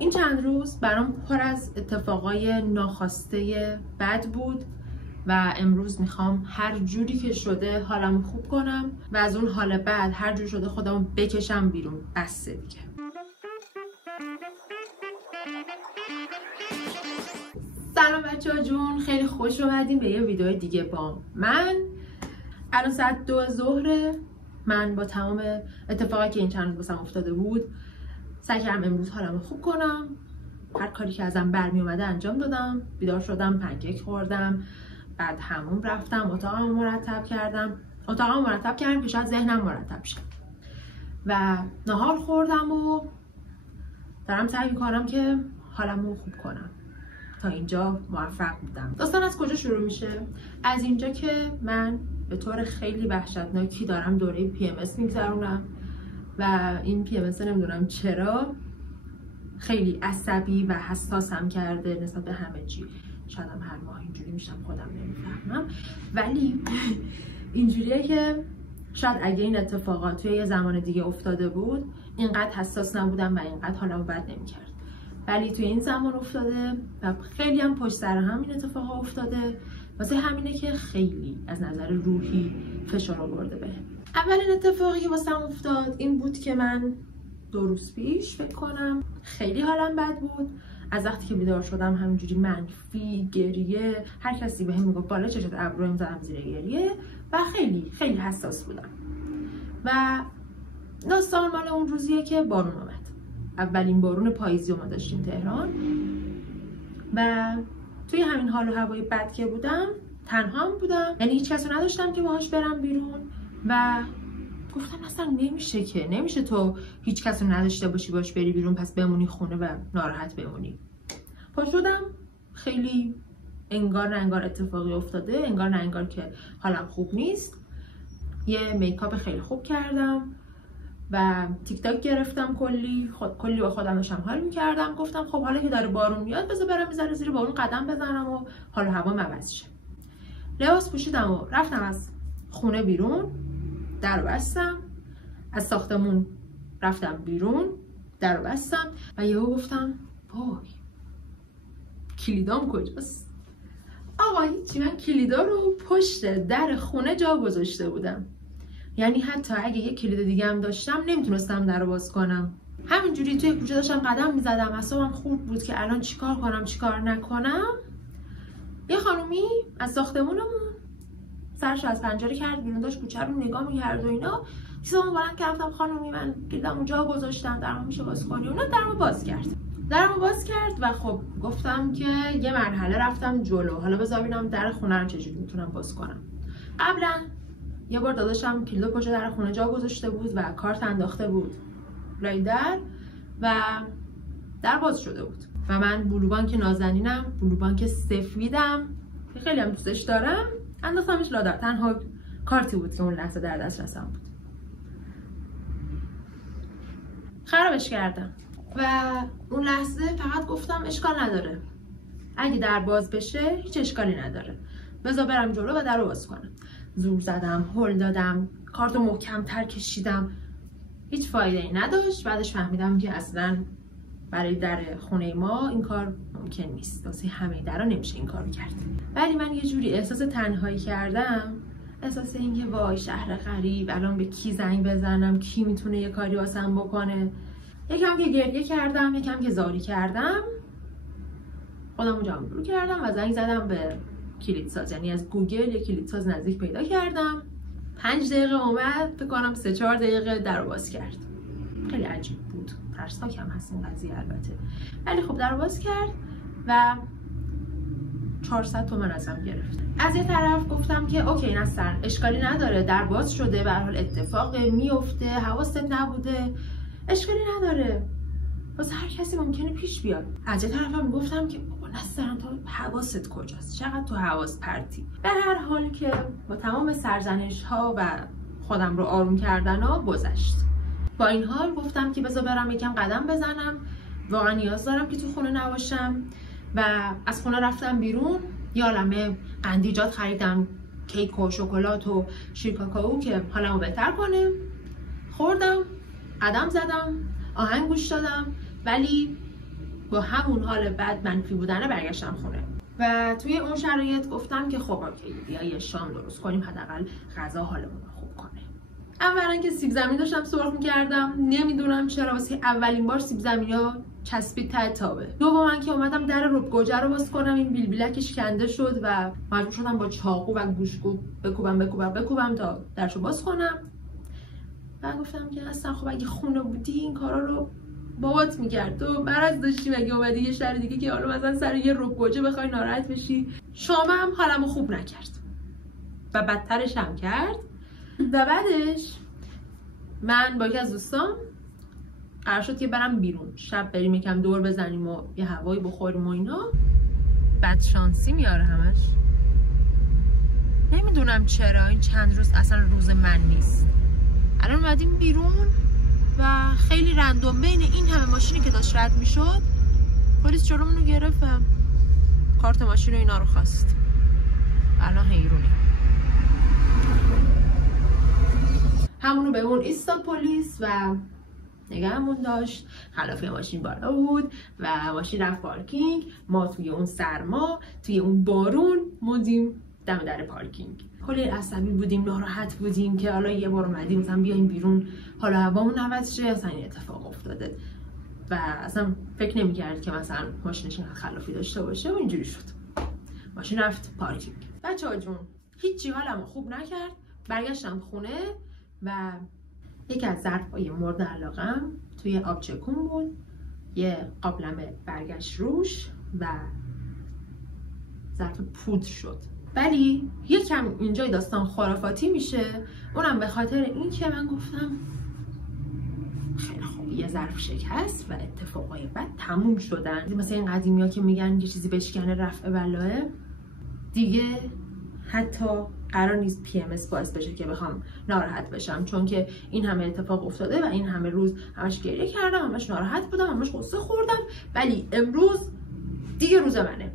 این چند روز برام پر از اتفاقای ناخواسته بد بود و امروز میخوام هر جوری که شده حالمو خوب کنم و از اون حال بد هر جور شده خودمو بکشم بیرون. بسه دیگه. سلام بچه‌ها جون، خیلی خوش اومدین به یه ویدیو دیگه با من. الان ساعت 2 ظهر. من با تمام اتفاقی که این چند روز واسم افتاده بود سعی کردم امروز حالمو خوب کنم. هر کاری که ازم برمی اومده انجام دادم. بیدار شدم، پنکیک خوردم، بعد حموم رفتم، اتاقمو مرتب کردم که شاید ذهنم مرتب شه و نهار خوردم و دارم سعی میکنم که حالمو خوب کنم. تا اینجا موفق بودم. داستان از کجا شروع میشه؟ از اینجا که من به طور خیلی وحشتناکی دارم دوره PMS میگذرونم و این PMS نمیدونم چرا خیلی عصبی و حساسم کرده نسبت به همه چی. شاید هم هر ماه اینجوری میشم، خودم نمیفهمم، ولی اینجوریه که شاید اگه این اتفاقات توی یه زمان دیگه افتاده بود اینقدر حساس نبودم و اینقدر حالمو بد نمیکرد، ولی توی این زمان افتاده و خیلی هم پشت سر هم این اتفاق افتاده. واسه همینه که خیلی از نظر روحی فشار آورده بهم. اولین اتفاقی که واسم افتاد این بود که من 2 روز پیش فکر کنم خیلی حالم بد بود. از وقتی که بیدار شدم همینجوری منفی، گریه، هر کسی بهم میگفت بالا چشات ابرویم زدم زیر گریه و خیلی خیلی حساس بودم. و داستان مال اون روزیه که بارون اومد. اولین بارون پاییزی ما داشتیم تهران و توی همین حال و هوای بد که بودم تنها بودم، یعنی هیچ کس رو نداشتم که باهاش برم بیرون و گفتم اصلا نمیشه تو هیچ کس رو نداشته باشی باش بری بیرون پس بمونی خونه و ناراحت بمونی. پا شدم خیلی انگار نه انگار اتفاقی افتاده، انگار نه انگار که حالم خوب نیست. یه میکاپ خیلی خوب کردم و تیک تاک گرفتم، کلی با خودم داشتم حال میکردم. گفتم خب حالا که داره بارون میاد بذار برم میذاره زیر بارون قدم بزنم و حال و هوا عوض شه. لباس پوشیدم و رفتم از خونه بیرون، در بستم، از ساختمون رفتم بیرون، در بستم و یهو گفتم وای کلیدام کجاست؟ آقا هیچی، من کلیدا رو پشت در خونه جا گذاشته بودم. یعنی حتی اگه یه کلید دیگه هم داشتم نمیتونستم در رو باز کنم. همینجوری توی کوچه داشتم قدم میزدم، اعصابم خورد بود که الان چیکار کنم چیکار نکنم. یه خانومی از ساختمونمون سرش از پنجره کرد بیرون، داشت کوچه رو نگاه می‌کرد و اینا. چیزامو بلند کردم خانومی من کلیدمو جا گذاشتم، درمو میشه باز کنی؟ اونا درمو باز کرد و خب گفتم که یه مرحله رفتم جلو، حالا بذار ببینم در خونه رو چجوری میتونم باز کنم. قبلا یه بار داداشم کلید پشت در خونه جا گذاشته بود و کارت انداخته بود لای در و در باز شده بود و من بلوبانک نازنینم، بلوبانک سفیدم که خیلی هم دوستش دارم، انداختمش لادر. تنها کارتی بود که اون لحظه در دسترسم بود. خرابش کردم و اون لحظه فقط گفتم اشکال نداره، اگه در باز بشه هیچ اشکالی نداره، بذار برم جلو و در رو باز کنم. زور زدم، هل دادم، کارتو محکم‌تر کشیدم، هیچ فایده‌ای نداشت. بعدش فهمیدم که اصلا برای در خونه ما این کار ممکن نیست، واسه همه درا نمیشه این کارو کرد. ولی من یه جوری احساس تنهایی کردم، احساس اینکه وای شهر غریب، الان به کی زنگ بزنم، کی میتونه یه کاری واسم بکنه. یکم که گریه کردم، یکم که زاری کردم، خودمو جمع کردم و زنگ زدم به کلیدساز. یعنی از گوگل یک کلیدساز نزدیک پیدا کردم. 5 دقیقه اومد، فکر کنم 3-4 دقیقه در باز کرد. خیلی عجیب بود، ترسناک هم هست این قضیه البته، ولی خب در باز کرد و 400 تومن ازم گرفت. از یه طرف گفتم که اوکی نستن، اشکالی نداره، در باز شده، به هر حال اتفاق میفته، حواست نبوده، اشکالی نداره، واسه هر کسی ممکنه پیش بیاد. از یه طرف هم گفتم که بابا نستن، تو حواست کجاست؟ چقدر تو حواس پرتی؟ به هر حال که با تمام سرزنش ها و خودم رو آروم کردن ها گذشت. با این حال گفتم که بذار برم یکم قدم بزنم، واقعا نیاز دارم که تو خونه نباشم و از خونه رفتم بیرون. یه عالمه قندیجات خریدم، کیک و شکلات و شیر کاکائو که حالمو بهتر کنه. خوردم، قدم زدم، آهنگ گوش دادم، ولی با همون حال بد منفی بودنه برگشتم خونه و توی اون شرایط گفتم که خب اوکی بیا یه شام درست کنیم، حداقل غذا حالمون رو خوب کنه. اولا که سیب زمینی داشتم سرخ می‌کردم، نمیدونم چرا واسه اولین بار سیب زمینی‌ها چسبید ته تابه. دوما که اومدم در رب گوجه رو باز کنم، این بیلبیلکش کنده شد و مجبور شدم با چاقو و گوشت بکوبم تا درشو باز کنم. و گفتم که اصلا خب اگه خونه بودی این کارا رو بابات می‌کرد، تو مرض داشتی مگه اومدی یه شهر دیگه که حالا مثلا سر یه رب گوجه بخوای ناراحت بشی. شامم حالمو خوب نکرد و بدترش هم کرد. و بعدش من با یکی از دوستام قرار شد که برم بیرون، شب بریم یکم دور بزنیم و یه هوایی بخوریم و اینا. بد شانسی میاره همش، نمیدونم چرا این چند روز اصلا روز من نیست. الان اومدیم بیرون و خیلی رندوم بین این همه ماشینی که داشت رد میشد پلیس جلومونو گرفت و کارت ماشین و اینا رو خواست. الان حیرونیم. همونو به اون ایستاد پلیس و نگهمون داشت. خلافی ماشین بالا بود و ماشین رفت پارکینگ. ما توی اون سرما توی اون بارون موندیم دم در پارکینگ. کلی عصبی بودیم، ناراحت بودیم که حالا یه بار اومدیم مثلا بیایم بیرون حالا هوامون عوض شه، اصلا این اتفاق افتاده و اصلا فکر نمی‌کرد که مثلا ماشینش اینقدر خلافی داشته باشه و اینجوری شد. ماشین رفت پارکینگ. بچه‌ها جون هیچی حالمو خوب نکرد. برگشتم خونه و یکی از ظرف‌های مورد علاقه‌ام توی آبچکون بود، یه قابلمه برگشت روش و ظرف پودر شد. ولی یکم اینجای داستان خرافاتی میشه، اونم به خاطر این که من گفتم خیلی خوب یه ظرف شکست و اتفاقای بد تموم شدن. مثلا این قدیمی ها که میگن یه چیزی بشکنه رفع بلاه، دیگه حتی قرار نیست PMS باعث بشه که بخوام ناراحت بشم، چون که این همه اتفاق افتاده و این همه روز همش گریه کردم، همش ناراحت بودم، همش قصه خوردم. ولی امروز دیگه روز منه،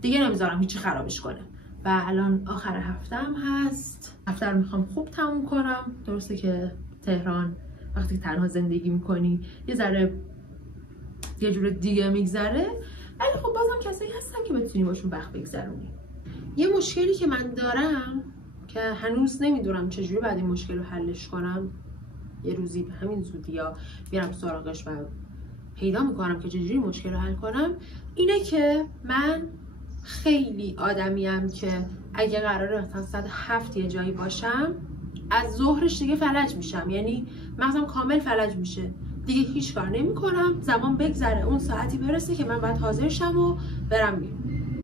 دیگه نمیذارم هیچی خرابش کنه. و الان آخر هفتم هست، هفته رو میخوام خوب تموم کنم. درسته که تهران وقتی تنها زندگی میکنی یه ذره یه جور دیگه میگذره، ولی خب بازم کسایی هستن که بتونی باشون وقت بگذرونی. یه مشکلی که من دارم که هنوز نمیدونم چجوری بعد این مشکل رو حلش کنم، یه روزی به همین زودی یا بیارم سراغش و پیدا میکنم که چجوری مشکل رو حل کنم، اینه که من خیلی آدمیم که اگه قراره مثلا ساعت 7 یه جایی باشم از ظهرش دیگه فلج میشم، یعنی مغزم کامل فلج میشه، دیگه هیچ کار نمی کنم. زمان بگذره اون ساعتی برسه که من باید حاضر شم و برم بیرون.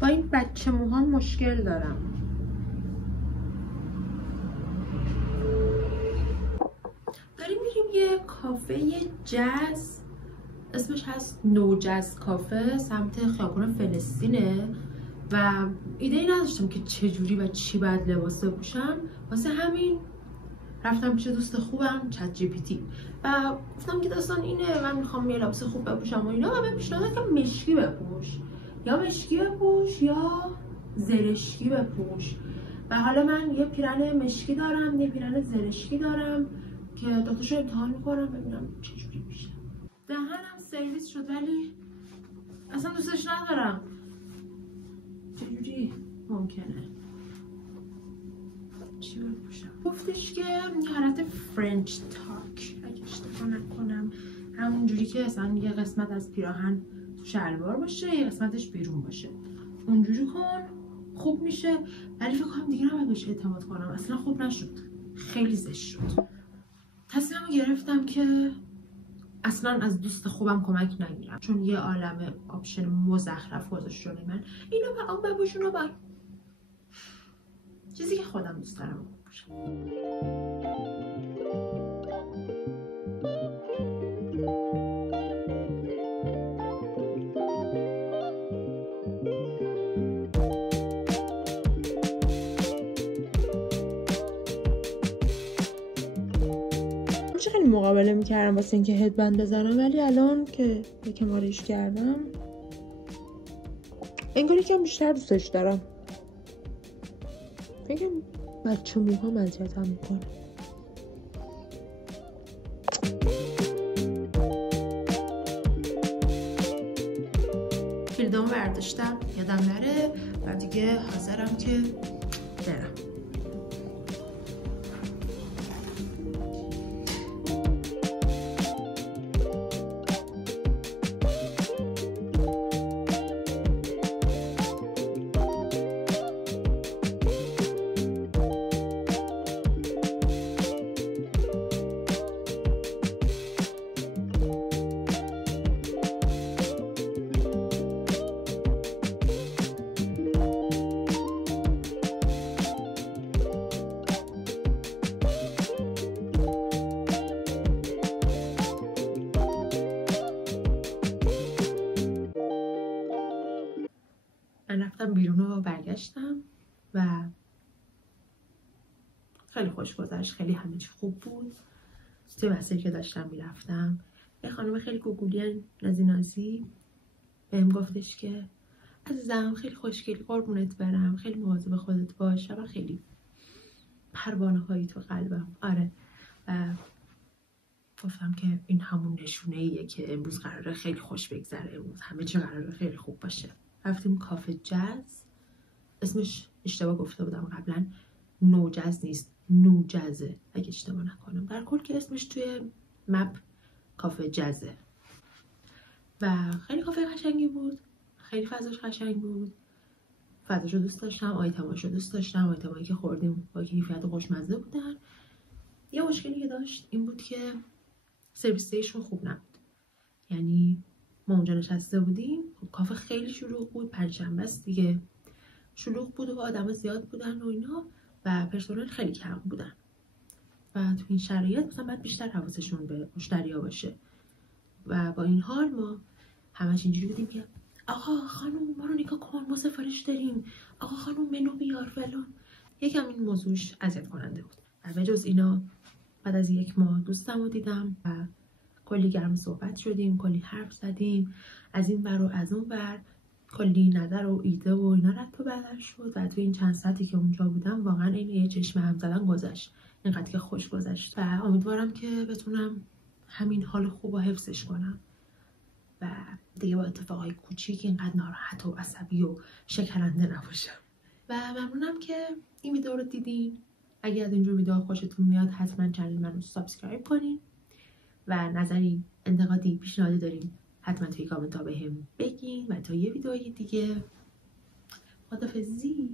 با این بچه موهام مشکل دارم. داریم میریم یه کافه جاز، اسمش هست نو جاز کافه، سمت خیابون فلسطینه و ایده ای نداشتم که چجوری و چی باید لباس بپوشم. واسه همین رفتم پیش دوست خوبم چت جی پی تی و گفتم که داستان اینه، من میخوام یه لباس خوب بپوشم و اینا، و به پیشنهاد که مشکی بپوش، یا مشکی بپوش یا زرشکی بپوش. و حالا من یه پیرن مشکی دارم، یه پیرن زرشکی دارم که دوتاشو امتحان میکنم ببینم چجوری میشه. دهنم سرویس شد ولی اصلا دوستش ندارم. چجوری ممکنه؟ چی بپوشم؟ گفتش که یه حالت فرنچ تاک اگه اشتباه نکنم، همون جوری که اصلا یه قسمت از پیراهن تو شلوار باشه یه قسمتش بیرون باشه، اونجوری کن خوب میشه. ولی فکر کنم دیگه نباید بهش اعتماد کنم، اصلا خوب نشد، خیلی زشت شد. تصمیمو گرفتم که اصلا از دوست خوبم کمک نگیرم، چون یه عالمه آپشن مزخرف گذاشت جلوی من، اینو به اون بپوش اونو به چیزی که خودم دوست دارم بپوشم. خیلی مقابله میکردم واسه اینکه هدبند بزنم، ولی الان که یکم آرایش کردم انگار یکم بیشتر دوستش دارم. فکرم بچه موها اذیتم میکنه. کلیدامو برداشتم یادم نره و دیگه حاضرم که برم. من رفتم بیرون و برگشتم و خیلی خوش گذشت. خیلی همه چی خوب بود. توی مسیری که داشتم میرفتم یه خانم خیلی گوگولی نازی بهم گفتش که عزیزم خیلی خوشگلی، قربونت برم، خیلی مواظب خودت باش و خیلی پروانه هایی تو قلبم. آره. و گفتم که این همون نشونه ایه که امروز قراره خیلی خوش بگذره، امروز همه چی قراره خیلی خوب باشه. رفتیم کافه جاز. اسمش اشتباه گفته بودم قبلا، نوجز نیست، نوجزه اگه اشتباه نکنم. در کل که اسمش توی مپ کافه جزه و خیلی کافه قشنگی بود. خیلی فضاش قشنگ بود. فضاشو دوست داشتم، آیتماشو دوست داشتم. آیتمایی که خوردیم با کیفیت و خوشمزه بودن. یه مشکلی که داشت این بود که سرویسشون خوب نبود. یعنی ما اونجا نشسته بودیم، خب کافه خیلی شلوغ بود، پنجشنبه است دیگه، شلوغ بود و آدم زیاد بودن و اینا و پرسنل خیلی کم بودن و تو این شرایط مثلا باید بیشتر حواسشون به مشتریا باشه و با این حال ما همش اینجوری بودیم که آقا خانم ما رو نگاه کن، ما سفارش داریم، آقا خانم منو بیار فلان. یکم این موضوعش اذیت کننده بود. و به جز اینا بعد از 1 ماه دوستم رو دیدم و کلی گرم صحبت شدیم، کلی حرف زدیم از این ور و از اون ور، کلی نظر و ایده و اینا رد و بدل شد و تو این چند ساعتی که اونجا بودم واقعا این یه چشم هم زدن گذشت. اینقدر که خوش گذشت و امیدوارم که بتونم همین حال خوب و حفظش کنم و دیگه با اتفاقای کوچیک اینقدر ناراحت و عصبی و شکننده نباشم. و ممنونم که این ویدیو رو دیدین. اگه از اینجور ویدیو خوشتون میاد حتما کانال منو سابسکرایب کنین و نظری، انتقادی، پیشنهادی دارین حتما توی کامنت ها بهم بگین و تا یه ویدیوی دیگه خداحافظی.